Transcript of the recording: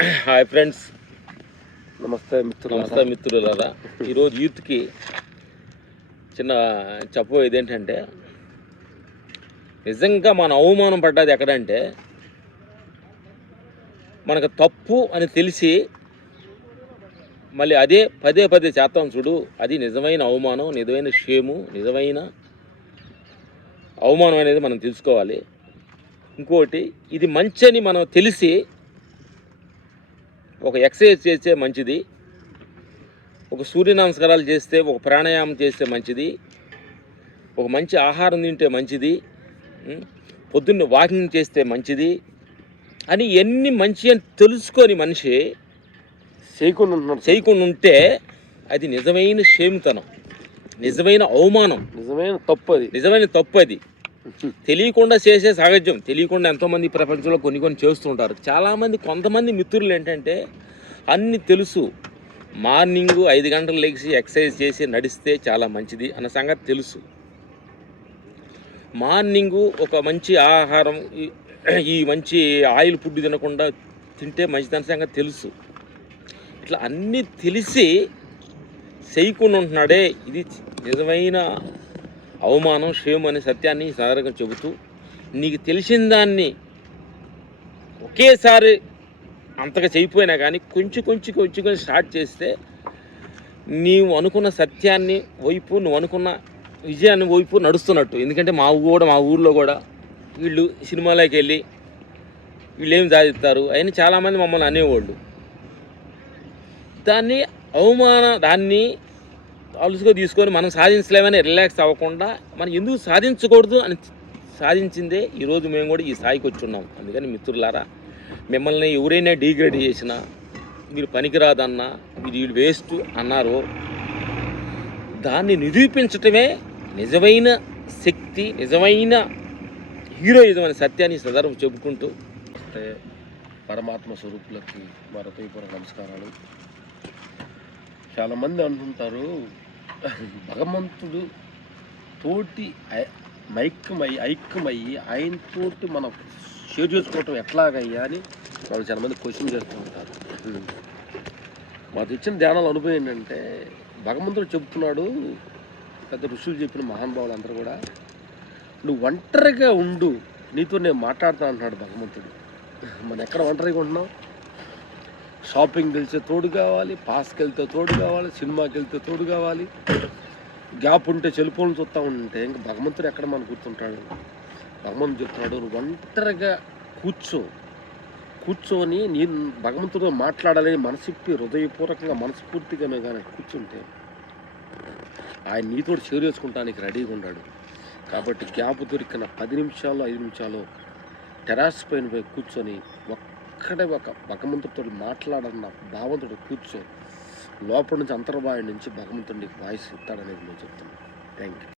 Hi friends. నమస్తే మిత్రులు నమస్తే మిత్రులారా. ఈరోజు యూత్కి చిన్న చెప్పబోయేది ఏంటంటే నిజంగా మన అవమానం పడ్డది ఎక్కడంటే మనకు తప్పు అని తెలిసి మళ్ళీ అదే పదే పదే చేస్తాం చూడు అది నిజమైన అవమానం నిజమైన షేము నిజమైన అవమానం అనేది మనం తెలుసుకోవాలి. ఇంకోటి ఇది మంచి అని మనం తెలిసి ఒక ఎక్సర్సైజ్ చేస్తే మంచిది. ఒక సూర్య నమస్కారాలు చేస్తే ఒక ప్రాణాయామం చేస్తే మంచిది. ఒక మంచి ఆహారం తింటే మంచిది? పొద్దున్నే వాకింగ్ చేస్తే మంచిది. అని ఎన్ని మంచి అని తెలుసుకొని మనిషి చేయకుండా ఉంటున్నాడు. చేయకుండా ఉంటే అది నిజమైన షేమితనం నిజమైన అవమానం. నిజమైన తప్పు అది. నిజమైన తప్పు అది. తెలియకుండా చేసే సహజం. తెలియకుండా ఎంతోమంది ప్రపంచంలో కొన్ని కొన్ని చేస్తుంటారు చాలామంది కొంతమంది మిత్రులు ఏంటంటే అన్ని తెలుసు. మార్నింగ్ ఐదు గంటలు లేచి ఎక్సర్సైజ్ చేసి నడిస్తే చాలా మంచిది అన్న సంగతి తెలుసు. మార్నింగు ఒక మంచి ఆహారం ఈ- మంచి ఆయిల్ ఫుడ్ తినకుండా తింటే మంచిదన్న సంగతి తెలుసు. ఇట్లా అన్నీ తెలిసి చేయకుండా ఉంటున్నాడే. ఇది నిజమైన అవమానం షేమ్ అనే సత్యాన్ని సాధారణంగా చెబుతూ నీకు తెలిసిన దాన్ని ఒకేసారి అంతగా చేయిపోయినా కానీ కొంచెం కొంచెం కొంచెం కొంచెం స్టార్ట్ చేస్తే నీవు అనుకున్న సత్యాన్ని వైపు నువ్వు అనుకున్న విజయాన్ని వైపు నడుస్తున్నట్టు. ఎందుకంటే మా కూడా మా ఊర్లో కూడా వీళ్ళు సినిమాలోకి వెళ్ళి వీళ్ళు ఏం సాధిస్తారు అయినా చాలామంది మమ్మల్ని అనేవాళ్ళు. దాన్ని అవమాన దాన్ని అలుసుగా తీసుకొని మనం సాధించలేమని రిలాక్స్ అవ్వకుండా మనం ఎందుకు సాధించకూడదు అని సాధించిందే ఈరోజు మేము కూడా ఈ స్థాయికి వచ్చి ఉన్నాం అందుకని మిత్రులారా మిమ్మల్ని ఎవరైనా డీగ్రేడ్ చేసినా మీరు పనికిరాదన్నా మీరు వీళ్ళు వేస్ట్ అన్నారు దాన్ని నిరూపించటమే నిజమైన శక్తి నిజమైన హీరోయిజం అనే సత్యాన్ని ఈ సందర్భం చెప్పుకుంటూ అంటే పరమాత్మ స్వరూపులకి మా హృదయపూర్వక నమస్కారాలు. చాలామంది అంటుంటారు భగవంతుడు తోటి ఐ- మైక్యమై ఐక్యమయ్యి ఆయనతోటి మనం షేర్ చేసుకోవటం ఎట్లాగయ్యా అని వాళ్ళు చాలామంది క్వశ్చన్ చేస్తూ ఉంటారు. మాకు ఇచ్చిన ధ్యానాల అనుభవం ఏంటంటే భగవంతుడు చెబుతున్నాడు పెద్ద ఋషులు చెప్పిన మహానుభావులు అందరూ కూడా నువ్వు ఒంటరిగా ఉండు నీతో నేను మాట్లాడుతా అంటున్నాడు భగవంతుడు. మనం ఎక్కడ ఒంటరిగా ఉంటున్నావు షాపింగ్కి వెళ్తే తోడు కావాలి పాస్కి వెళ్తే తోడు కావాలి సినిమాకి వెళ్తే తోడు కావాలి. గ్యాప్ ఉంటే చెలిపోలు చూస్తూ ఉంటే ఇంకా భగవంతుడు ఎక్కడ మనం కూర్చుంటాడు భగవంతుడు చెప్తున్నాడు ఒంటరిగా కూర్చో. కూర్చొని నేను భగవంతుడితో మాట్లాడాలని మనసిప్పి హృదయపూర్వకంగా మనస్ఫూర్తిగా కానీ కూర్చుంటే ఆయన నీతో షేర్ చేసుకుంటానికి రెడీగా ఉన్నాడు. కాబట్టి గ్యాప్ దొరికిన పది నిమిషాలు ఐదు నిమిషాలు టెరాస్ పైన పోయి కూర్చొని అక్కడే ఒక భగవంతుడితో మాట్లాడన్న భావంతుడు కూర్చో. లోపల నుంచి అంతర్వాయి నుంచి భగవంతుడికి వాయిస్ ఇస్తాడనేది నేను చెప్తున్నాను. Thank you